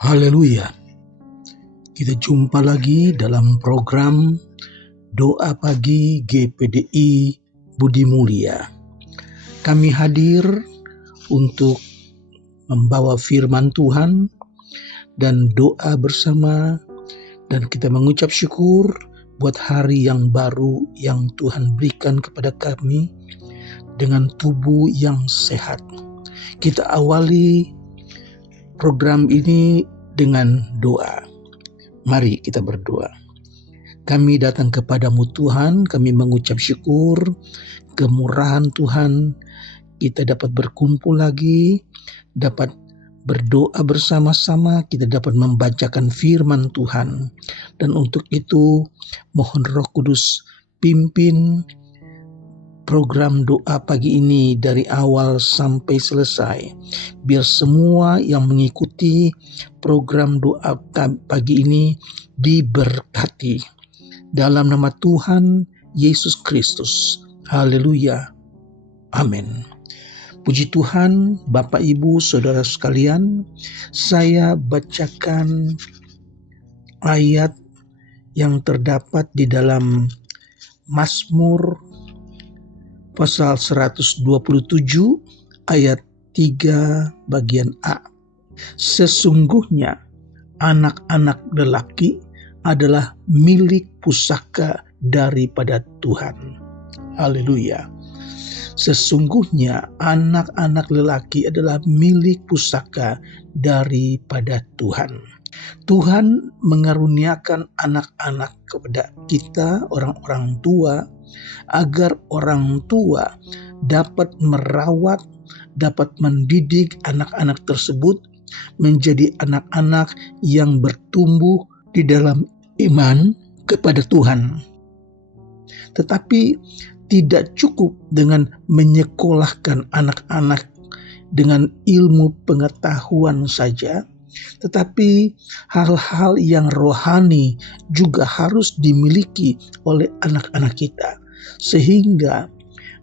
Haleluya. Kita jumpa lagi dalam program Doa Pagi GPDI Budi Mulia. Kami hadir untuk membawa firman Tuhan dan doa bersama, dan kita mengucap syukur buat hari yang baru yang Tuhan berikan kepada kami dengan tubuh yang sehat. Kita awali program ini dengan doa. Mari kita berdoa. Kami datang kepadamu Tuhan, kami mengucap syukur, kemurahan Tuhan, kita dapat berkumpul lagi, dapat berdoa bersama-sama, kita dapat membacakan firman Tuhan. Dan untuk itu, mohon Roh Kudus pimpin program doa pagi ini dari awal sampai selesai. Biar semua yang mengikuti program doa pagi ini diberkati. Dalam nama Tuhan Yesus Kristus. Haleluya. Amin. Puji Tuhan, Bapak Ibu Saudara sekalian, saya bacakan ayat yang terdapat di dalam Mazmur pasal 127 ayat 3 bagian A. Sesungguhnya anak-anak lelaki adalah milik pusaka daripada Tuhan. Haleluya. Sesungguhnya anak-anak lelaki adalah milik pusaka daripada Tuhan. Tuhan mengaruniakan anak-anak kepada kita, orang-orang tua, agar orang tua dapat merawat, dapat mendidik anak-anak tersebut menjadi anak-anak yang bertumbuh di dalam iman kepada Tuhan. Tetapi tidak cukup dengan menyekolahkan anak-anak dengan ilmu pengetahuan saja, tetapi hal-hal yang rohani juga harus dimiliki oleh anak-anak kita, sehingga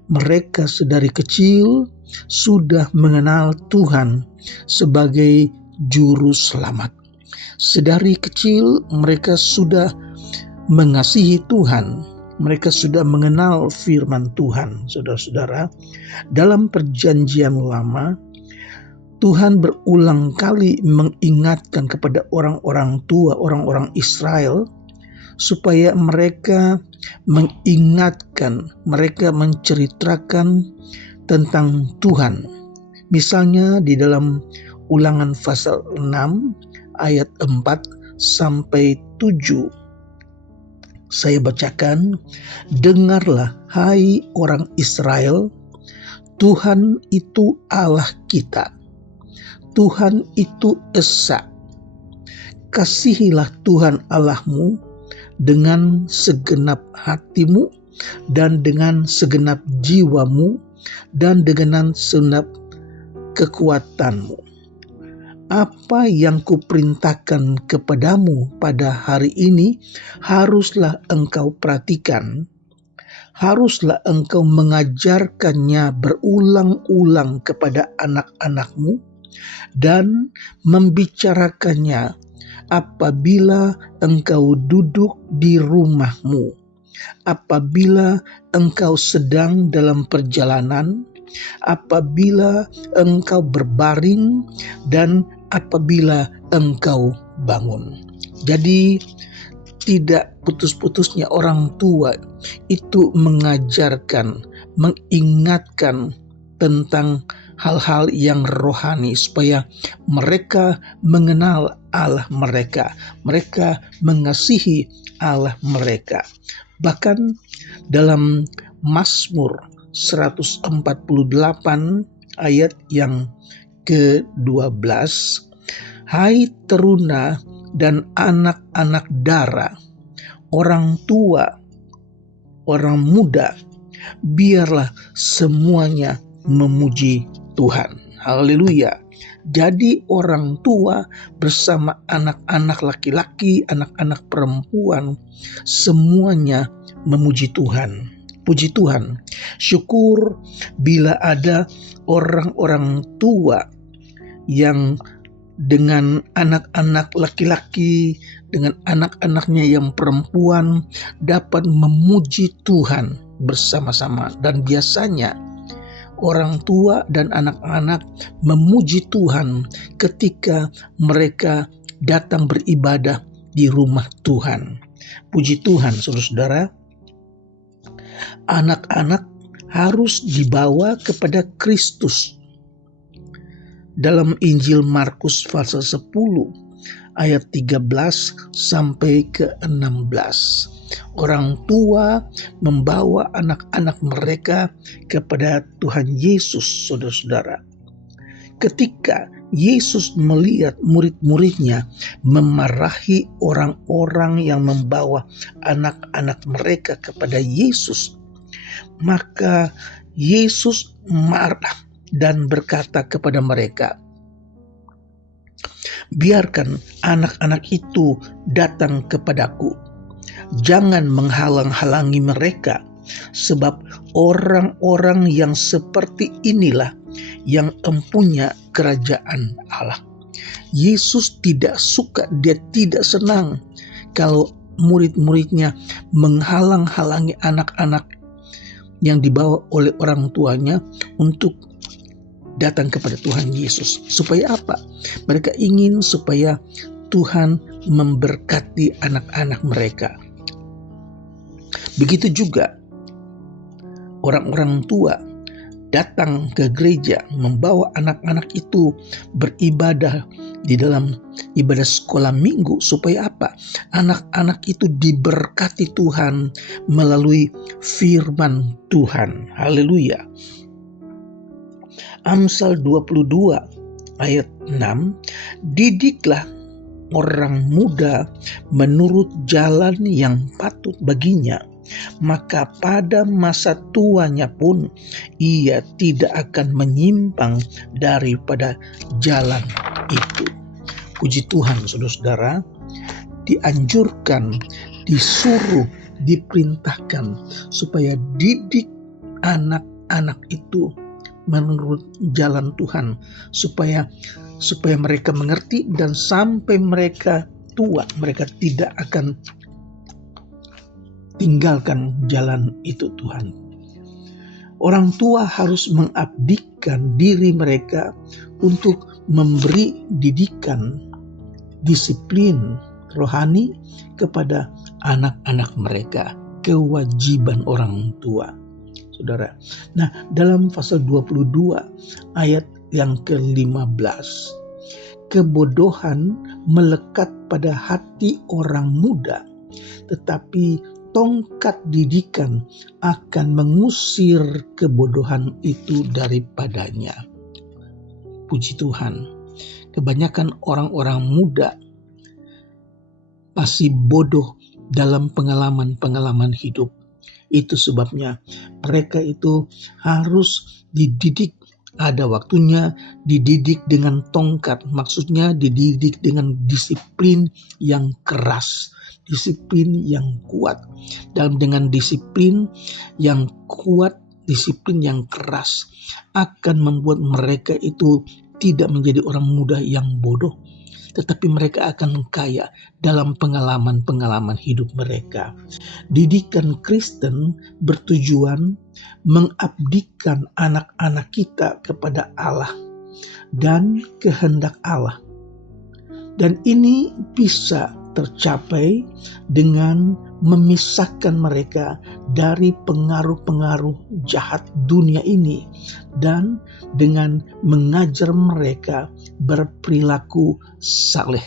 mereka sedari kecil sudah mengenal Tuhan sebagai juru selamat. Sedari kecil mereka sudah mengasihi Tuhan, mereka sudah mengenal firman Tuhan. Saudara-saudara, dalam perjanjian lama Tuhan berulang kali mengingatkan kepada orang-orang tua, orang-orang Israel, supaya mereka mengingatkan, mereka menceritakan tentang Tuhan. Misalnya di dalam Ulangan pasal 6 ayat 4 sampai 7. Saya bacakan, dengarlah hai orang Israel, Tuhan itu Allah kita. Tuhan itu esa. Kasihilah Tuhan Allahmu dengan segenap hatimu dan dengan segenap jiwamu dan dengan segenap kekuatanmu. Apa yang kuperintahkan kepadamu pada hari ini haruslah engkau perhatikan. Haruslah engkau mengajarkannya berulang-ulang kepada anak-anakmu dan membicarakannya apabila engkau duduk di rumahmu, apabila engkau sedang dalam perjalanan, apabila engkau berbaring, dan apabila engkau bangun. Jadi tidak putus-putusnya orang tua itu mengajarkan, mengingatkan tentang hal-hal yang rohani supaya mereka mengenal Allah mereka, mereka mengasihi Allah mereka. Bahkan dalam Mazmur 148 ayat yang ke-12, hai teruna dan anak-anak dara, orang tua, orang muda, biarlah semuanya memuji Tuhan. Haleluya. Jadi orang tua bersama anak-anak laki-laki, anak-anak perempuan, semuanya memuji Tuhan. Puji Tuhan. Syukur bila ada orang-orang tua yang dengan anak-anak laki-laki, dengan anak-anaknya yang perempuan dapat memuji Tuhan bersama-sama. Dan biasanya orang tua dan anak-anak memuji Tuhan ketika mereka datang beribadah di rumah Tuhan. Puji Tuhan, saudara-saudara, anak-anak harus dibawa kepada Kristus. Dalam Injil Markus pasal 10 ayat 13 sampai ke 16. Orang tua membawa anak-anak mereka kepada Tuhan Yesus, saudara-saudara. Ketika Yesus melihat murid-muridnya memarahi orang-orang yang membawa anak-anak mereka kepada Yesus, maka Yesus marah dan berkata kepada mereka, "Biarkan anak-anak itu datang kepadaku. Jangan menghalang-halangi mereka, sebab orang-orang yang seperti inilah yang empunya kerajaan Allah." Yesus tidak suka, dia tidak senang kalau murid-muridnya menghalang-halangi anak-anak yang dibawa oleh orang tuanya untuk datang kepada Tuhan Yesus. Supaya apa? Mereka ingin supaya Tuhan memberkati anak-anak mereka. Begitu juga orang-orang tua datang ke gereja membawa anak-anak itu beribadah di dalam ibadah sekolah minggu. Supaya apa? Anak-anak itu diberkati Tuhan melalui firman Tuhan. Haleluya. Amsal 22 ayat 6, "Didiklah orang muda menurut jalan yang patut baginya, maka pada masa tuanya pun ia tidak akan menyimpang daripada jalan itu." Puji Tuhan, saudara-saudara, dianjurkan, disuruh, diperintahkan supaya didik anak-anak itu menurut jalan Tuhan, supaya mereka mengerti dan sampai mereka tua mereka tidak akan tinggalkan jalan itu Tuhan. Orang tua harus mengabdikan diri mereka untuk memberi didikan, disiplin rohani kepada anak-anak mereka. Kewajiban orang tua, saudara. Nah, dalam pasal 22 ayat yang ke-15, "Kebodohan melekat pada hati orang muda, tetapi tongkat didikan akan mengusir kebodohan itu daripadanya." Puji Tuhan, kebanyakan orang-orang muda masih bodoh dalam pengalaman-pengalaman hidup. Itu sebabnya mereka itu harus dididik. Ada waktunya dididik dengan tongkat, maksudnya dididik dengan disiplin yang keras, disiplin yang kuat. Dan dengan disiplin yang kuat, disiplin yang keras akan membuat mereka itu tidak menjadi orang muda yang bodoh, tetapi mereka akan kaya dalam pengalaman-pengalaman hidup mereka. Didikan Kristen bertujuan mengabdikan anak-anak kita kepada Allah dan kehendak Allah. Dan ini bisa tercapai dengan memisahkan mereka dari pengaruh-pengaruh jahat dunia ini dan dengan mengajar mereka berperilaku saleh,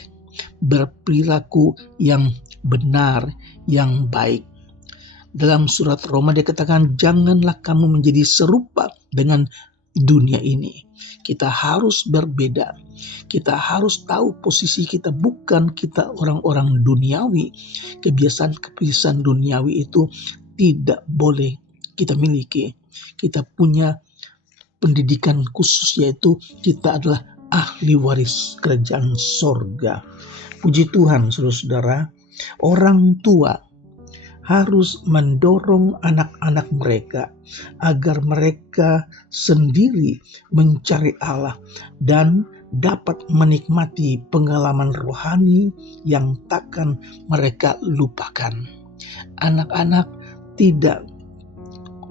berperilaku yang benar, yang baik. Dalam surat Roma dikatakan, "Janganlah kamu menjadi serupa dengan dunia ini." Kita harus berbeda. Kita harus tahu posisi kita, bukan kita orang-orang duniawi. Kebiasaan-kebiasaan duniawi itu tidak boleh kita miliki. Kita punya pendidikan khusus, yaitu kita adalah ahli waris kerajaan sorga. Puji Tuhan, saudara-saudara, orang tua harus mendorong anak-anak mereka agar mereka sendiri mencari Allah dan dapat menikmati pengalaman rohani yang takkan mereka lupakan. Anak-anak tidak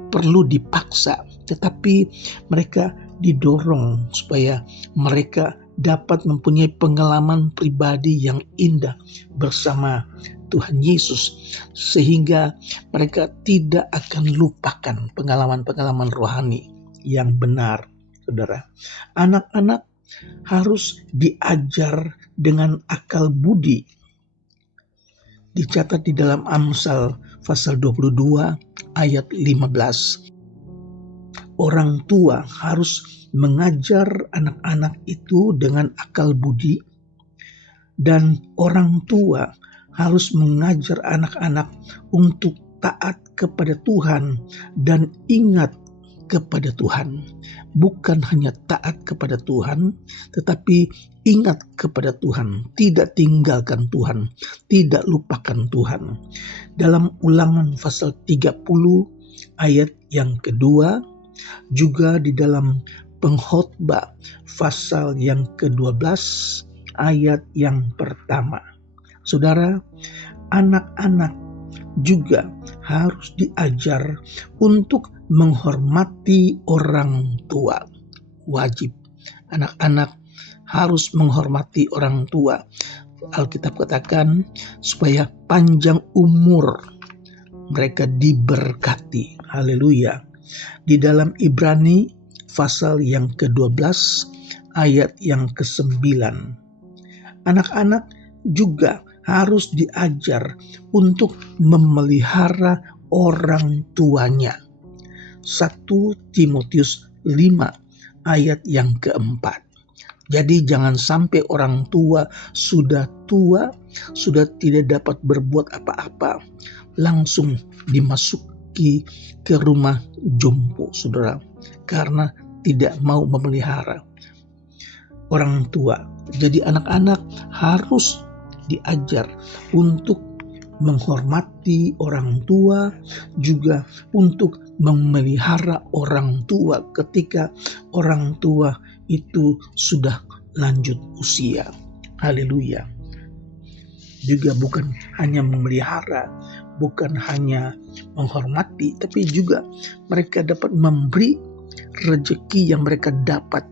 perlu dipaksa, tetapi mereka didorong supaya mereka dapat mempunyai pengalaman pribadi yang indah bersama Tuhan Yesus, sehingga mereka tidak akan lupakan pengalaman-pengalaman rohani yang benar. Saudara, anak-anak harus diajar dengan akal budi. Dicatat di dalam Amsal pasal 22 ayat 15. Orang tua harus mengajar anak-anak itu dengan akal budi, dan orang tua harus mengajar anak-anak untuk taat kepada Tuhan dan ingat kepada Tuhan. Bukan hanya taat kepada Tuhan, tetapi ingat kepada Tuhan, tidak tinggalkan Tuhan, tidak lupakan Tuhan. Dalam Ulangan pasal 30 ayat yang kedua, juga di dalam Pengkhotbah pasal yang ke-12 ayat yang pertama. Saudara, anak-anak juga harus diajar untuk menghormati orang tua. Wajib. Anak-anak harus menghormati orang tua. Alkitab katakan supaya panjang umur mereka diberkati. Haleluya. Di dalam Ibrani pasal yang ke-12 ayat yang ke-9. Anak-anak juga harus diajar untuk memelihara orang tuanya. 1 Timotius 5 ayat yang keempat. Jadi jangan sampai orang tua, sudah tidak dapat berbuat apa-apa, langsung dimasuki ke rumah jompo, saudara, karena tidak mau memelihara orang tua. Jadi anak-anak harus diajar untuk menghormati orang tua, juga untuk memelihara orang tua ketika orang tua itu sudah lanjut usia. Haleluya. Juga bukan hanya memelihara, bukan hanya menghormati, tapi juga mereka dapat memberi rezeki yang mereka dapat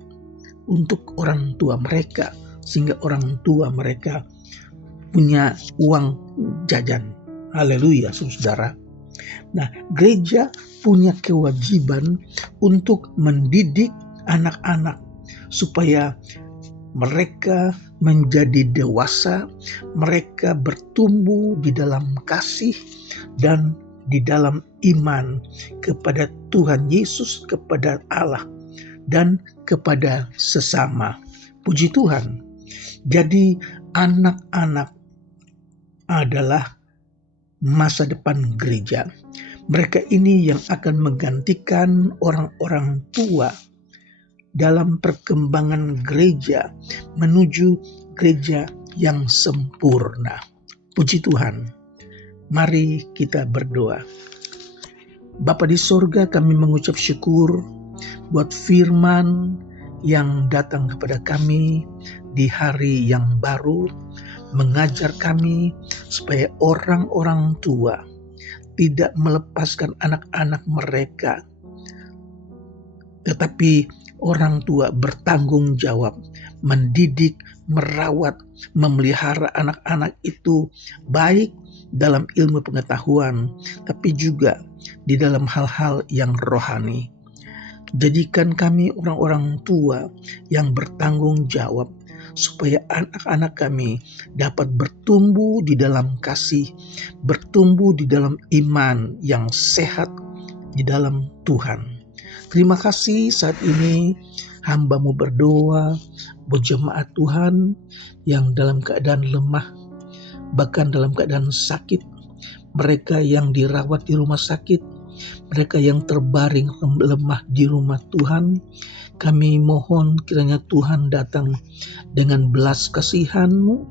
untuk orang tua mereka, sehingga orang tua mereka punya uang jajan. Haleluya, saudara. Nah, gereja punya kewajiban untuk mendidik anak-anak supaya mereka menjadi dewasa, mereka bertumbuh di dalam kasih dan di dalam iman kepada Tuhan Yesus, kepada Allah, dan kepada sesama. Puji Tuhan. Jadi anak-anak adalah masa depan gereja. Mereka ini yang akan menggantikan orang-orang tua dalam perkembangan gereja menuju gereja yang sempurna. Puji Tuhan. Mari kita berdoa. Bapa di sorga, kami mengucap syukur buat firman yang datang kepada kami di hari yang baru, mengajar kami supaya orang-orang tua tidak melepaskan anak-anak mereka, tetapi orang tua bertanggung jawab mendidik, merawat, memelihara anak-anak itu, baik dalam ilmu pengetahuan, tapi juga di dalam hal-hal yang rohani. Jadikan kami orang-orang tua yang bertanggung jawab, supaya anak-anak kami dapat bertumbuh di dalam kasih, bertumbuh di dalam iman yang sehat di dalam Tuhan. Terima kasih saat ini hamba-Mu berdoa buat jemaat Tuhan yang dalam keadaan lemah, bahkan dalam keadaan sakit, mereka yang dirawat di rumah sakit, mereka yang terbaring lemah di rumah Tuhan. Kami mohon kiranya Tuhan datang dengan belas kasihan-Mu,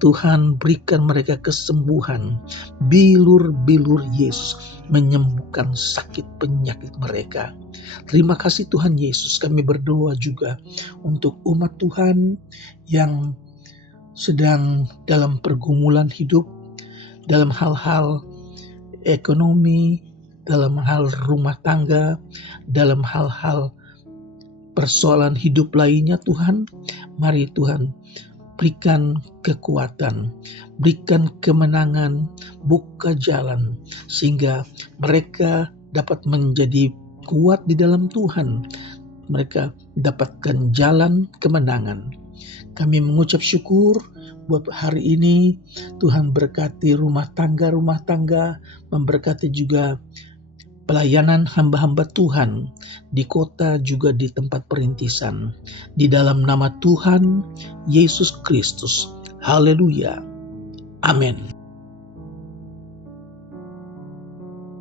Tuhan berikan mereka kesembuhan. Bilur-bilur Yesus menyembuhkan sakit penyakit mereka. Terima kasih Tuhan Yesus. Kami berdoa juga untuk umat Tuhan yang sedang dalam pergumulan hidup, dalam hal-hal ekonomi, dalam hal rumah tangga, dalam hal-hal persoalan hidup lainnya Tuhan. Mari Tuhan berikan kekuatan, berikan kemenangan, buka jalan sehingga mereka dapat menjadi kuat di dalam Tuhan. Mereka dapatkan jalan kemenangan. Kami mengucap syukur buat hari ini. Tuhan berkati rumah tangga, memberkati juga pelayanan hamba-hamba Tuhan di kota juga di tempat perintisan. Di dalam nama Tuhan Yesus Kristus. Haleluya. Amin.